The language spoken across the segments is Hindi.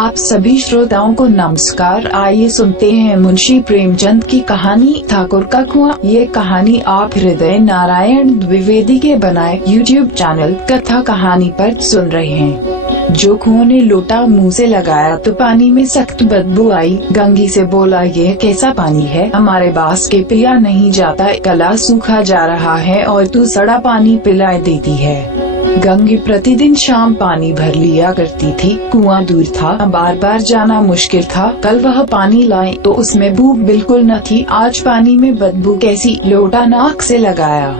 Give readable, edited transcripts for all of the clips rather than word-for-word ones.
आप सभी श्रोताओं को नमस्कार। आइए सुनते हैं मुंशी प्रेमचंद की कहानी ठाकुर का कुआं। ये कहानी आप हृदय नारायण द्विवेदी के बनाए YouTube चैनल कथा कहानी पर सुन रहे हैं। जोखू ने लोटा मुंह से लगाया तो पानी में सख्त बदबू आई। गंगी से बोला, यह कैसा पानी है, हमारे बास के पिया नहीं जाता, गला सूखा जा रहा है और तू सड़ा पानी पिला देती है। गंगी प्रतिदिन शाम पानी भर लिया करती थी। कुआं दूर था, बार बार जाना मुश्किल था। कल वह पानी लाए तो उसमें बू बिल्कुल न थी। आज पानी में बदबू कैसी, लोटा नाक से लगाया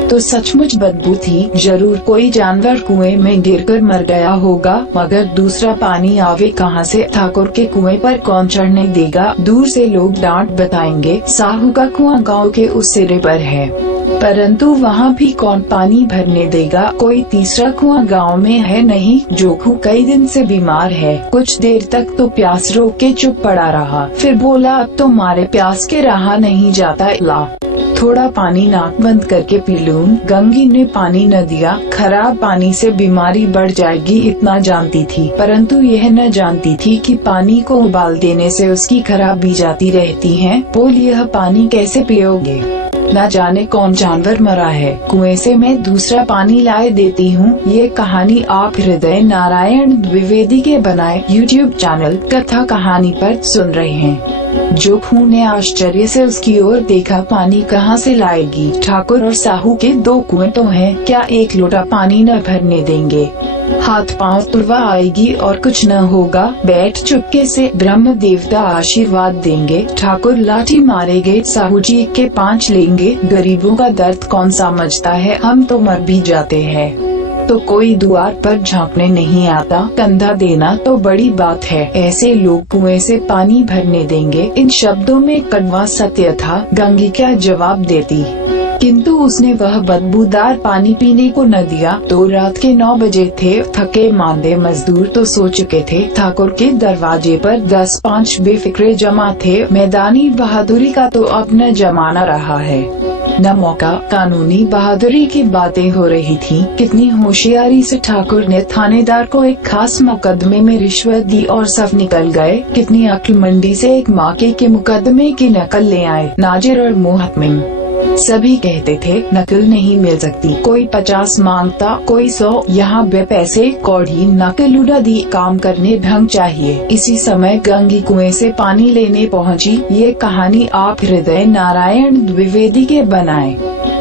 तो सचमुच बदबू थी। जरूर कोई जानवर कुएं में गिरकर मर गया होगा, मगर दूसरा पानी आवे कहां से। ठाकुर के कुएं पर कौन चढ़ने देगा। दूर से लोग डांट बताएंगे, साहू का कुआं गांव के उस सिरे पर है, परंतु वहाँ भी कौन पानी भरने देगा। कोई तीसरा कुआं गांव में है नहीं। जोखू कई दिन से बीमार है। कुछ देर तक तो प्यास रोक के चुप पड़ा रहा, फिर बोला, अब तो मारे प्यास के रहा नहीं जाता, ला थोड़ा पानी नाक बंद करके पी लूं। गंगी ने पानी न दिया। खराब पानी से बीमारी बढ़ जाएगी इतना जानती थी, परंतु यह न जानती थी कि पानी को उबाल देने से उसकी खराबी जाती रहती है। बोल, यह पानी कैसे पियोगे, न जाने कौन जानवर मरा है, कुएं से मैं दूसरा पानी लाए देती हूँ। ये कहानी आप हृदय नारायण द्विवेदी के बनाए YouTube चैनल कथा कहानी पर सुन रहे हैं। जोखू ने आश्चर्य से उसकी ओर देखा। पानी कहाँ से लाएगी। ठाकुर और साहू के दो कुएं तो हैं, क्या एक लोटा पानी न भरने देंगे। हाथ पांव तुड़वा आएगी और कुछ न होगा। बैठ चुपके से, ब्रह्म देवता आशीर्वाद देंगे। ठाकुर लाठी मारेंगे, साहू जी के 5 लेंगे। गरीबों का दर्द कौन समझता है, हम तो मर भी जाते हैं तो कोई द्वार पर झांकने नहीं आता। कंधा देना तो बड़ी बात है, ऐसे लोग कुएं से पानी भरने देंगे। इन शब्दों में कड़वा सत्य था। गंगी क्या जवाब देती, किंतु उसने वह बदबूदार पानी पीने को न दिया। तो रात के 9 बजे थे। थके मांदे मजदूर तो सो चुके थे। ठाकुर के दरवाजे पर 10-5 बेफिक्रे जमा थे। मैदानी बहादुरी का तो अब न जमाना रहा है, न मौका। कानूनी बहादुरी की बातें हो रही थी। कितनी होशियारी से ठाकुर ने थानेदार को एक खास मुकदमे में रिश्वत दी और सब निकल गए। कितनी अक्लमंदी से एक माके के मुकदमे की नकल ले आए। नाजिर और मुहतमिम सभी कहते थे, नकल नहीं मिल सकती। कोई 50 मांगता, कोई 100। यहाँ बे पैसे कौड़ी, नकल उड़ा दी, काम करने ढंग चाहिए। इसी समय गंगी कुएं से पानी लेने पहुँची। ये कहानी आप हृदय नारायण द्विवेदी के बनाए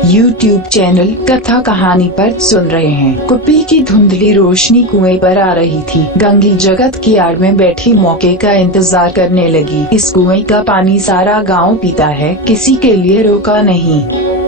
YouTube चैनल कथा कहानी पर सुन रहे हैं। कुप्पी की धुंधली रोशनी कुएं पर आ रही थी। गंगी जगत की आड़ में बैठी मौके का इंतजार करने लगी। इस कुएं का पानी सारा गांव पीता है, किसी के लिए रोका नहीं।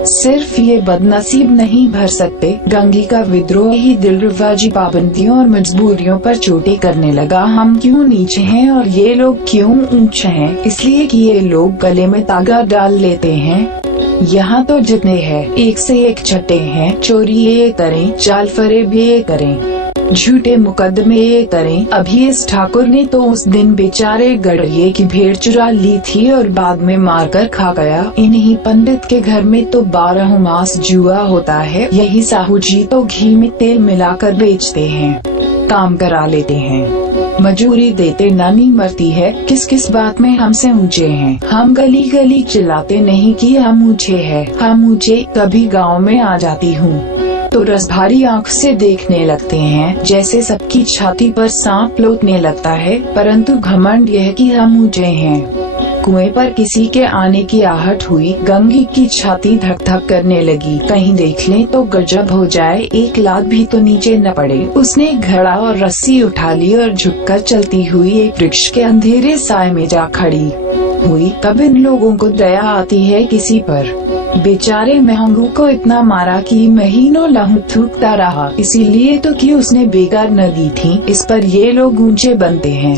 सिर्फ ये बदनसीब नहीं भर सकते। गंगी का विद्रोह ही दिलरुबाजी पाबंदियों और मजबूरियों पर चोटें करने लगा। हम क्यों नीचे हैं और ये लोग क्यों ऊंचे हैं, इसलिए कि ये लोग गले में तागा डाल लेते हैं। यहाँ तो जितने हैं एक से एक छठे हैं। चोरी ये करें, चाल फरेब ये करें, झूठे मुकदमे ये करें। अभी इस ठाकुर ने तो उस दिन बेचारे गड़िए की भेड़ चुरा ली थी और बाद में मारकर खा गया। इन्हीं पंडित के घर में तो 12 मास जुआ होता है। यही साहू जी तो घी में तेल मिलाकर बेचते हैं, काम करा लेते हैं, मजूरी देते नानी मरती है। किस किस बात में हमसे ऊंचे हैं। हम गली गली चिल्लाते नहीं कि हम ऊंचे हैं, हम ऊंचे। कभी गांव में आ जाती हूँ तो रसभारी आँख से देखने लगते हैं, जैसे सबकी छाती पर सांप लोटने लगता है। परंतु घमंड यह कि हम ऊंचे हैं। कुएं पर किसी के आने की आहट हुई। गंगी की छाती धक धक करने लगी। कहीं देख लें तो गजब हो जाए, एक लात भी तो नीचे न पड़े। उसने घड़ा और रस्सी उठा ली और झुककर चलती हुई एक वृक्ष के अंधेरे साए में जा खड़ी हुई। कब इन लोगों को दया आती है किसी पर। बेचारे महंगू को इतना मारा कि महीनों लहू थूकता रहा, इसीलिए तो कि उसने बेगार न दी थी। इस पर ये लोग ऊंचे बनते हैं।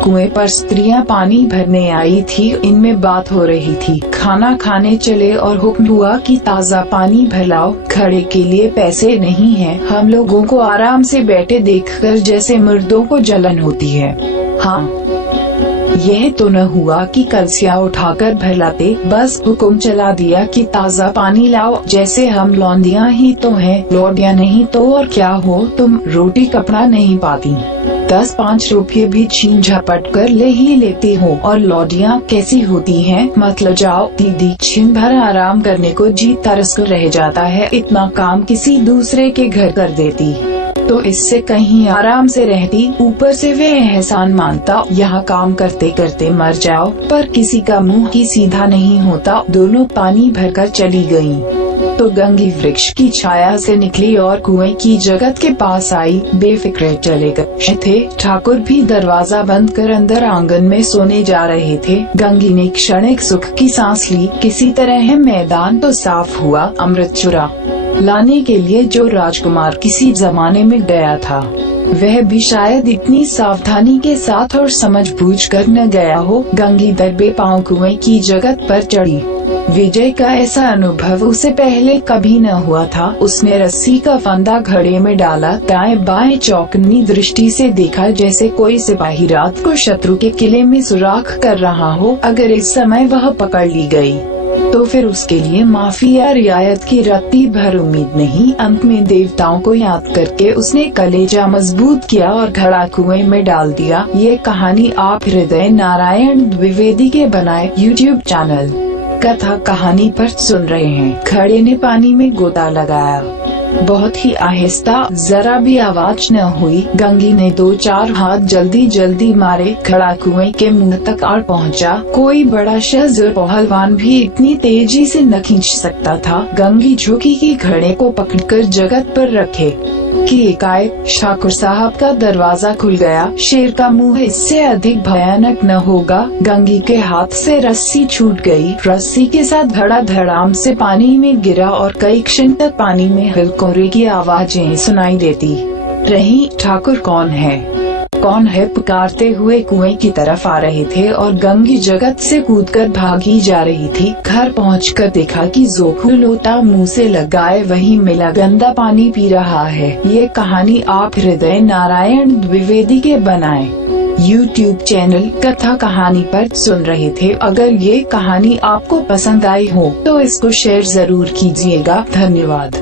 कुएं पर स्त्रियां पानी भरने आई थी। इनमें बात हो रही थी। खाना खाने चले और हुक्म हुआ कि ताज़ा पानी भरलाओ। खड़े के लिए पैसे नहीं है। हम लोगों को आराम से बैठे देखकर जैसे मुर्दों को जलन होती है। हाँ, यह तो न हुआ कि कलसिया उठाकर भर लाते, बस हुक्म चला दिया कि ताज़ा पानी लाओ, जैसे हम लौंडियाँ ही तो हैं, लौंडियाँ नहीं तो और क्या हो तुम, रोटी कपड़ा नहीं पाती, 10-5 रुपये भी छीन झपट कर ले ही लेती हो, और लौंडियाँ कैसी होती हैं, मतलब जाओ दीदी, छिन भर आराम करने को जी तरस कर रह जाता है, इतना काम किसी दूसरे के घर कर देती तो इससे कहीं आराम से रहती, ऊपर से वे एहसान मानता, यहाँ काम करते करते मर जाओ, पर किसी का मुंह ही सीधा नहीं होता। दोनों पानी भरकर चली गयीं। तो गंगी वृक्ष की छाया से निकली और कुएं की जगत के पास आई, बेफिक्र चले गए थे। ठाकुर भी दरवाजा बंद कर अंदर आंगन में सोने जा रहे थे। गंगी ने क्षणिक सुख की सांस ली, किसी तरह मैदान तो साफ हुआ। अमृत चुरा लाने के लिए जो राजकुमार किसी जमाने में गया था, वह भी शायद इतनी सावधानी के साथ और समझबूझ कर न गया हो। गंगी दरबे पांव कुएं की जगत पर चढ़ी। विजय का ऐसा अनुभव उसे पहले कभी न हुआ था। उसने रस्सी का फंदा घड़े में डाला, दाएं बाएं चौकन्नी दृष्टि से देखा, जैसे कोई सिपाही रात को शत्रु के किले में सुराख कर रहा हो। अगर इस समय वह पकड़ ली गई तो फिर उसके लिए माफी या रियायत की रत्ती भर उम्मीद नहीं। अंत में देवताओं को याद करके उसने कलेजा मजबूत किया और घड़ा कुएं में डाल दिया। ये कहानी आप हृदय नारायण द्विवेदी के बनाए YouTube चैनल कथा कहानी पर सुन रहे हैं। घड़े ने पानी में गोता लगाया, बहुत ही आहिस्ता, जरा भी आवाज न हुई। गंगी ने 2-4 हाथ जल्दी जल्दी मारे, घड़ा कुएं के मुंह तक आ पहुंचा। कोई बड़ा शजर पहलवान भी इतनी तेजी से न खींच सकता था। गंगी झुकी कि घड़े को पकड़कर जगत पर रखे कि एकाएक ठाकुर साहब का दरवाजा खुल गया। शेर का मुंह इससे अधिक भयानक न होगा। गंगी के हाथ से रस्सी छूट गई। रस्सी के साथ घड़ा धड़ाम से पानी में गिरा और कई क्षण तक पानी में हिलकोरे की आवाजें सुनाई देती रही। ठाकुर कौन है पुकारते हुए कुएं की तरफ आ रहे थे और गंगी जगत से कूदकर भागी जा रही थी। घर पहुंचकर देखा कि जोखू लोटा मुंह से लगाए वहीं मिला गंदा पानी पी रहा है। ये कहानी आप हृदय नारायण द्विवेदी के बनाए YouTube चैनल कथा कहानी पर सुन रहे थे। अगर ये कहानी आपको पसंद आई हो तो इसको शेयर जरूर कीजिएगा। धन्यवाद।